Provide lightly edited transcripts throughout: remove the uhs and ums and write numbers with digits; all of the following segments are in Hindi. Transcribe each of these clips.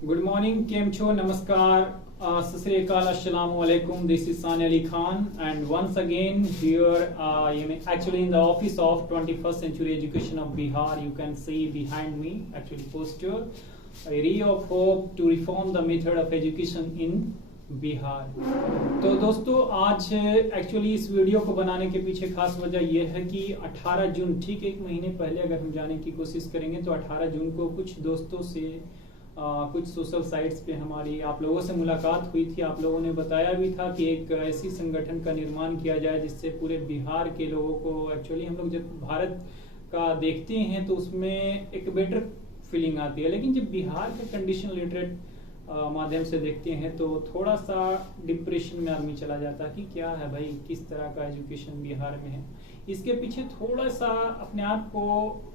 Good morning, Kem Cho, Namaskar, Sat Sri Akal, Assalamu Alaikum. This is Sani Ali Khan, and once again here, actually in the office of 21st Century Education of Bihar, you can see behind me actually poster, a ray of hope to reform the method of education in Bihar. तो दोस्तों आज एक्चुअली इस वीडियो को बनाने के पीछे खास वजह यह है कि 18 जून, ठीक एक महीने पहले अगर हम जाने की कोशिश करेंगे तो 18 जून को कुछ दोस्तों से कुछ सोशल साइट्स पे हमारी आप लोगों से मुलाकात हुई थी। आप लोगों ने बताया भी था कि एक ऐसी संगठन का निर्माण किया जाए जिससे पूरे बिहार के लोगों को, एक्चुअली हम लोग जब भारत का देखते हैं तो उसमें एक बेटर फीलिंग आती है, लेकिन जब बिहार के कंडीशन लिटरेट माध्यम से देखते हैं तो थोड़ा सा डिप्रेशन में आदमी चला जाता है कि क्या है भाई, किस तरह का एजुकेशन बिहार में है। इसके पीछे थोड़ा सा अपने आप को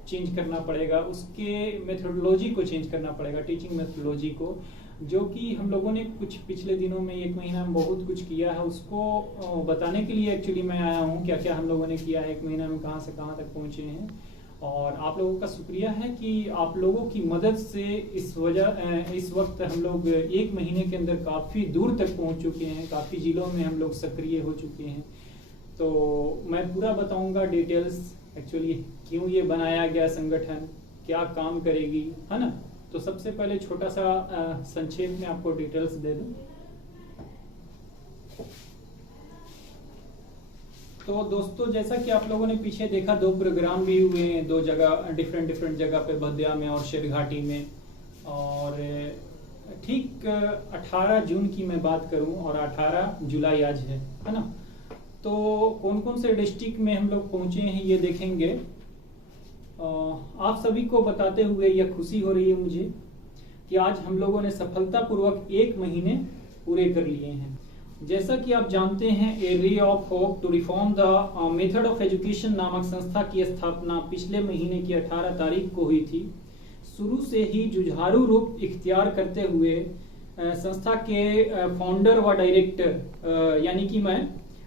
चेंज करना पड़ेगा, उसके मेथोडोलॉजी को चेंज करना पड़ेगा, टीचिंग मेथोडोलॉजी को, जो कि हम लोगों ने कुछ पिछले दिनों में, एक महीना में बहुत कुछ किया है। उसको बताने के लिए एक्चुअली मैं आया हूँ क्या क्या हम लोगों ने किया है, एक महीना में कहाँ से कहाँ तक पहुँचे हैं। और आप लोगों का शुक्रिया है कि आप लोगों की मदद से इस वक्त हम लोग एक महीने के अंदर काफ़ी दूर तक पहुंच चुके हैं, काफ़ी जिलों में हम लोग सक्रिय हो चुके हैं। तो मैं पूरा बताऊंगा डिटेल्स, एक्चुअली क्यों ये बनाया गया संगठन, क्या काम करेगी, है ना। तो सबसे पहले छोटा सा संक्षेप में आपको डिटेल्स दे दूं। तो दोस्तों जैसा कि आप लोगों ने पीछे देखा, 2 प्रोग्राम भी हुए हैं, 2 जगह डिफरेंट जगह पे, भद्या में और शेरघाटी में। और ठीक 18 जून की मैं बात करूं और 18 जुलाई आज है ना। तो कौन कौन से डिस्ट्रिक्ट में हम लोग पहुंचे हैं ये देखेंगे। आप सभी को बताते हुए यह खुशी हो रही है मुझे कि आज हम लोगों ने सफलतापूर्वक 1 महीने पूरे कर लिए हैं। जैसा कि आप जानते हैं, a ray of hope to reform the method of education नामक संस्था की स्थापना पिछले महीने की 18 तारीख को हुई थी। शुरू से ही जुझारू रूप इख्तियार करते हुए संस्था के फाउंडर व डायरेक्टर यानी कि मैं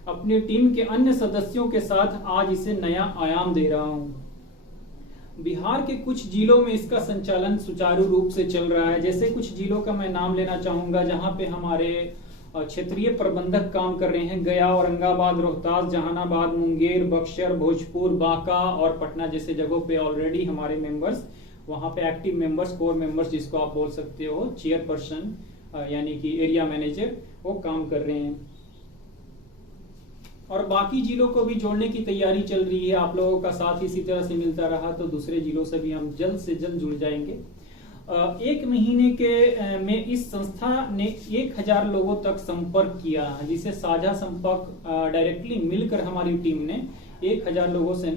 अपनी टीम के अन्य सदस्यों के साथ आज इसे नया आयाम दे रहा हूं। बिहार के कुछ जिलों में इसका संचालन सुचारू रूप से चल रहा है। जैसे कुछ जिलों का मैं नाम लेना चाहूंगा जहां पे हमारे क्षेत्रीय प्रबंधक काम कर रहे हैं। गया, औरंगाबाद, रोहतास, जहानाबाद, मुंगेर, बक्सर, भोजपुर, बांका और पटना जैसे जगहों पे ऑलरेडी हमारे मेंबर्स, वहां पे एक्टिव मेंबर्स, कोर मेंबर्स जिसको आप बोल सकते हो, चेयरपर्सन यानी कि एरिया मैनेजर, वो काम कर रहे हैं। और बाकी जिलों को भी जोड़ने की तैयारी चल रही है। आप लोगों का साथ इसी तरह से मिलता रहा तो दूसरे जिलों से भी हम जल्द से जल्द जुड़ जाएंगे। 1 महीने के में इस संस्था ने 1000 लोगों तक संपर्क किया, जिसे साझा संपर्क डायरेक्टली मिलकर हमारी टीम ने 1000 लोगों से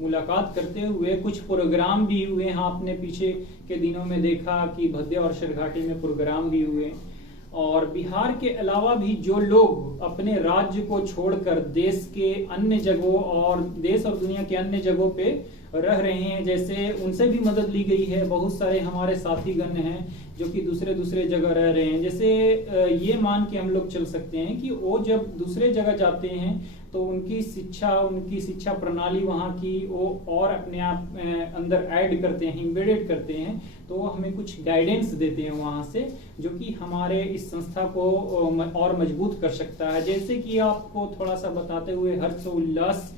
मुलाकात करते हुए कुछ प्रोग्राम भी हुए हैं। आपने पीछे के दिनों में देखा कि भद्या और शेरघाटी में प्रोग्राम भी हुए। और बिहार के अलावा भी जो लोग अपने राज्य को छोड़कर देश के अन्य जगहों और देश और दुनिया के अन्य जगहों पे रह रहे हैं, जैसे उनसे भी मदद ली गई है। बहुत सारे हमारे साथीगण हैं जो कि दूसरे जगह रह रहे हैं। जैसे ये मान के हम लोग चल सकते हैं कि वो जब दूसरे जगह जाते हैं तो उनकी शिक्षा प्रणाली वहाँ की वो और अपने आप अंदर ऐड करते हैं, इम्बेडेड करते हैं, तो वो हमें कुछ गाइडेंस देते हैं वहाँ से, जो कि हमारे इस संस्था को और मजबूत कर सकता है। जैसे कि आपको थोड़ा सा बताते हुए हर्ष उल्लास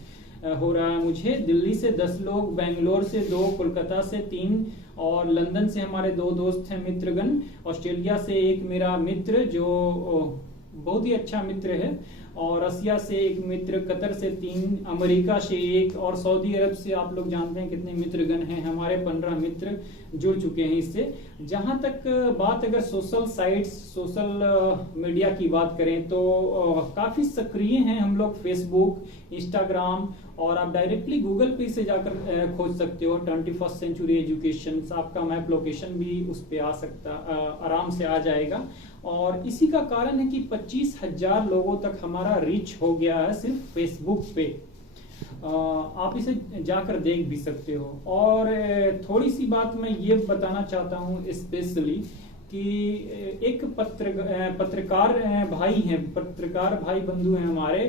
हो रहा है मुझे। दिल्ली से 10 लोग, बेंगलोर से 2, कोलकाता से 3 और लंदन से हमारे 2 दोस्त हैं मित्रगण। ऑस्ट्रेलिया से एक मेरा मित्र जो बहुत ही अच्छा मित्र है, और रसिया से 1 मित्र, कतर से 3, अमेरिका से 1 और सऊदी अरब से आप लोग जानते हैं कितने मित्रगण हैं हमारे, 15 मित्र जुड़ चुके हैं इससे। जहां तक बात अगर सोशल साइट्स, सोशल मीडिया की बात करें तो काफी सक्रिय हैं हम लोग, फेसबुक, इंस्टाग्राम, और आप डायरेक्टली गूगल पे से जाकर खोज सकते हो 21st सेंचुरी एजुकेशन। आपका मैप लोकेशन भी उस पे आ सकता, आराम से आ जाएगा। और इसी का कारण है कि 25,000 लोगों तक हमारा रीच हो गया है सिर्फ फेसबुक पे। आप इसे जाकर देख भी सकते हो। और थोड़ी सी बात मैं ये बताना चाहता हूँ स्पेशली कि एक पत्रकार भाई बंधु हैं हमारे,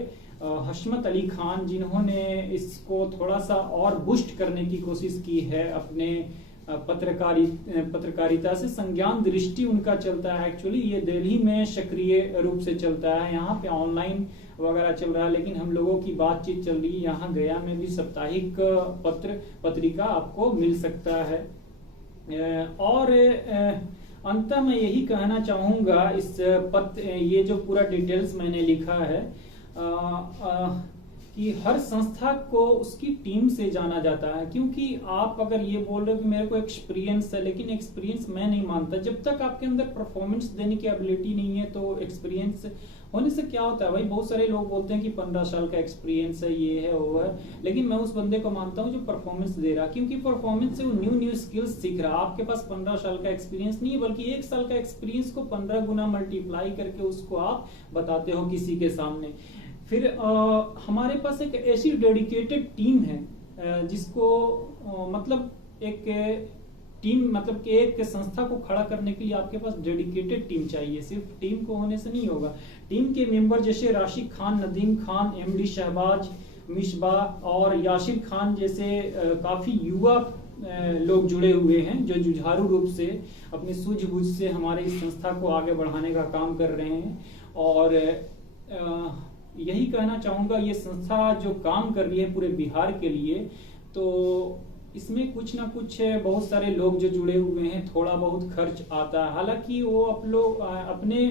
हशमत अली खान, जिन्होंने इसको थोड़ा सा और बूस्ट करने की कोशिश की है अपने पत्रकारिता से संज्ञान दृष्टि उनका चलता है। एक्चुअली ये दिल्ली में सक्रिय रूप से चलता है, यहाँ पे ऑनलाइन वगैरह चल रहा है, लेकिन हम लोगों की बातचीत चल रही है। यहाँ गया में भी साप्ताहिक पत्रिका आपको मिल सकता है। और अंत में यही कहना चाहूँगा, ये जो पूरा डिटेल्स मैंने लिखा है कि हर संस्था को उसकी टीम से जाना जाता है। क्योंकि आप अगर ये बोल रहे हो कि मेरे को एक्सपीरियंस है, लेकिन एक्सपीरियंस मैं नहीं मानता। जब तक आपके अंदर परफॉर्मेंस देने की एबिलिटी नहीं है तो एक्सपीरियंस होने से क्या होता है भाई। बहुत सारे लोग बोलते हैं कि 15 साल का एक्सपीरियंस है, ये है वो है, लेकिन मैं उस बंदे को मानता हूँ जो परफॉर्मेंस दे रहा, क्योंकि परफॉर्मेंस से वो न्यू स्किल्स सीख रहा। आपके पास 15 साल का एक्सपीरियंस नहीं है, बल्कि 1 साल का एक्सपीरियंस को 15 गुना मल्टीप्लाई करके उसको आप बताते हो किसी के सामने। फिर हमारे पास एक ऐसी डेडिकेटेड टीम है जिसको मतलब एक टीम, मतलब कि एक संस्था को खड़ा करने के लिए आपके पास डेडिकेटेड टीम चाहिए। सिर्फ टीम को होने से नहीं होगा। टीम के मेंबर जैसे राशिद खान, नदीम खान, एमडी शहबाज, मिसबाह और यासिर खान जैसे काफी युवा लोग जुड़े हुए हैं, जो जुझारू रूप से अपनी सूझबूझ से हमारे इस संस्था को आगे बढ़ाने का काम कर रहे हैं। और यही कहना चाहूँगा, ये संस्था जो काम कर रही है पूरे बिहार के लिए, तो इसमें कुछ ना कुछ बहुत सारे लोग जो जुड़े हुए हैं, थोड़ा बहुत खर्च आता है। हालांकि वो अपने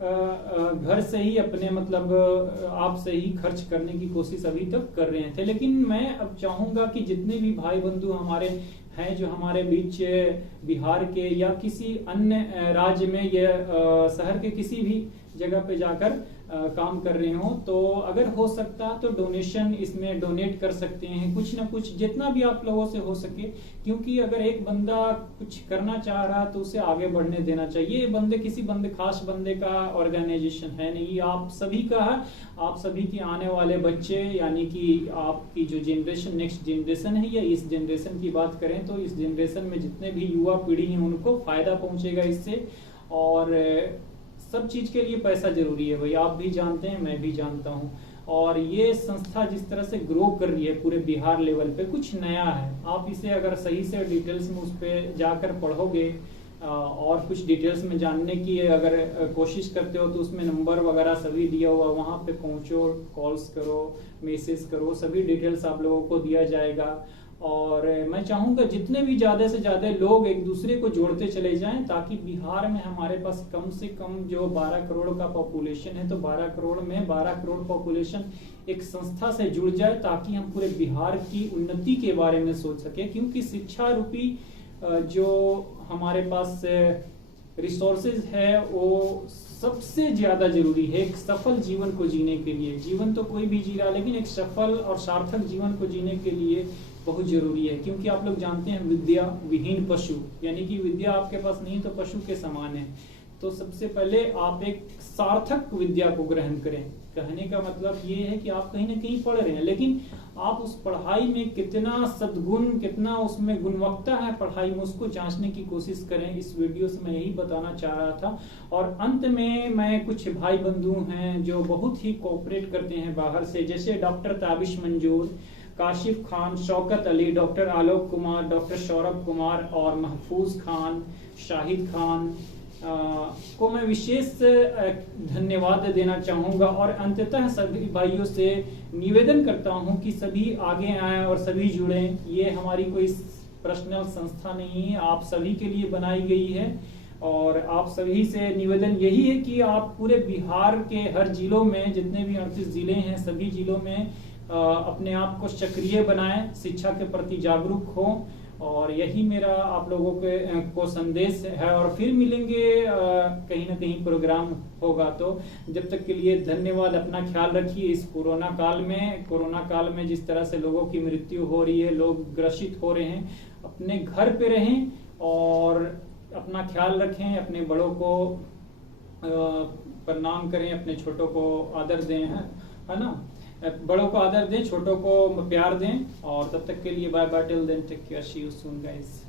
घर से ही, अपने मतलब आप से ही खर्च करने की कोशिश अभी तक कर रहे थे। लेकिन मैं अब चाहूँगा कि जितने भी भाई बंधु हमारे हैं जो हमारे बीच बिहार के या किसी अन्य राज्य में या शहर के किसी भी जगह पे जाकर काम कर रहे हो, तो अगर हो सकता तो डोनेशन इसमें डोनेट कर सकते हैं, कुछ ना कुछ जितना भी आप लोगों से हो सके। क्योंकि अगर एक बंदा कुछ करना चाह रहा तो उसे आगे बढ़ने देना चाहिए। ये किसी खास बंदे का ऑर्गेनाइजेशन है नहीं, आप सभी का है। आप सभी के आने वाले बच्चे, यानी कि आपकी जो जनरेशन, नेक्स्ट जनरेशन है, या इस जनरेशन की बात करें तो इस जनरेशन में जितने भी युवा पीढ़ी है उनको फायदा पहुंचेगा इससे। और सब चीज के लिए पैसा जरूरी है भाई, आप भी जानते हैं, मैं भी जानता हूँ। और ये संस्था जिस तरह से ग्रो कर रही है पूरे बिहार लेवल पे, कुछ नया है। आप इसे अगर सही से डिटेल्स में उस पर जाकर पढ़ोगे और कुछ डिटेल्स में जानने की अगर कोशिश करते हो तो उसमें नंबर वगैरह सभी दिया हुआ, वहाँ पे पहुँचो, कॉल्स करो, मैसेज करो, सभी डिटेल्स आप लोगों को दिया जाएगा। और मैं चाहूँगा जितने भी ज़्यादा से ज़्यादा लोग एक दूसरे को जोड़ते चले जाएं, ताकि बिहार में हमारे पास कम से कम जो 12 करोड़ का पॉपुलेशन है, तो 12 करोड़ में 12 करोड़ पॉपुलेशन एक संस्था से जुड़ जाए, ताकि हम पूरे बिहार की उन्नति के बारे में सोच सके। क्योंकि शिक्षा रूपी जो हमारे पास रिसोर्सेज है वो सबसे ज्यादा जरूरी है एक सफल जीवन को जीने के लिए। जीवन तो कोई भी जी रहा, लेकिन एक सफल और सार्थक जीवन को जीने के लिए बहुत जरूरी है। क्योंकि आप लोग जानते हैं, विद्या विहीन पशु, यानी कि विद्या आपके पास नहीं तो पशु के समान है। तो सबसे पहले आप एक सार्थक विद्या को ग्रहण करें। कहने का मतलब ये है कि आप कहीं ना कहीं पढ़ रहे हैं, लेकिन आप उस पढ़ाई में कितना सद्गुण, कितना उसमें गुणवत्ता है पढ़ाई में, उसको जांचने की कोशिश करें। इस वीडियो से मैं यही बताना चाह रहा था। और अंत में मैं कुछ भाई बंधु हैं जो बहुत ही कोऑपरेट करते हैं बाहर से, जैसे डॉक्टर ताबिश मंजूर, काशिफ खान, शौकत अली, डॉक्टर आलोक कुमार, डॉक्टर सौरभ कुमार और महफूज खान, शाहिद खान को मैं विशेष धन्यवाद देना चाहूँगा। और अंततः सभी भाइयों से निवेदन करता हूँ कि सभी आगे आएं और सभी जुड़ें। ये हमारी कोई पर्सनल संस्था नहीं है, आप सभी के लिए बनाई गई है। और आप सभी से निवेदन यही है कि आप पूरे बिहार के हर जिलों में, जितने भी 38 जिले हैं, सभी जिलों में अपने आप को सक्रिय बनाएं, शिक्षा के प्रति जागरूक हों। और यही मेरा आप लोगों को संदेश है। और फिर मिलेंगे कहीं ना कहीं प्रोग्राम होगा। तो जब तक के लिए धन्यवाद। अपना ख्याल रखिए इस कोरोना काल में जिस तरह से लोगों की मृत्यु हो रही है, लोग ग्रसित हो रहे हैं, अपने घर पे रहें और अपना ख्याल रखें, अपने बड़ों को प्रणाम करें, अपने छोटों को आदर दें, है ना। बड़ों को आदर दें, छोटों को प्यार दें। और तब तक के लिए bye bye, till then take care, see you soon guys.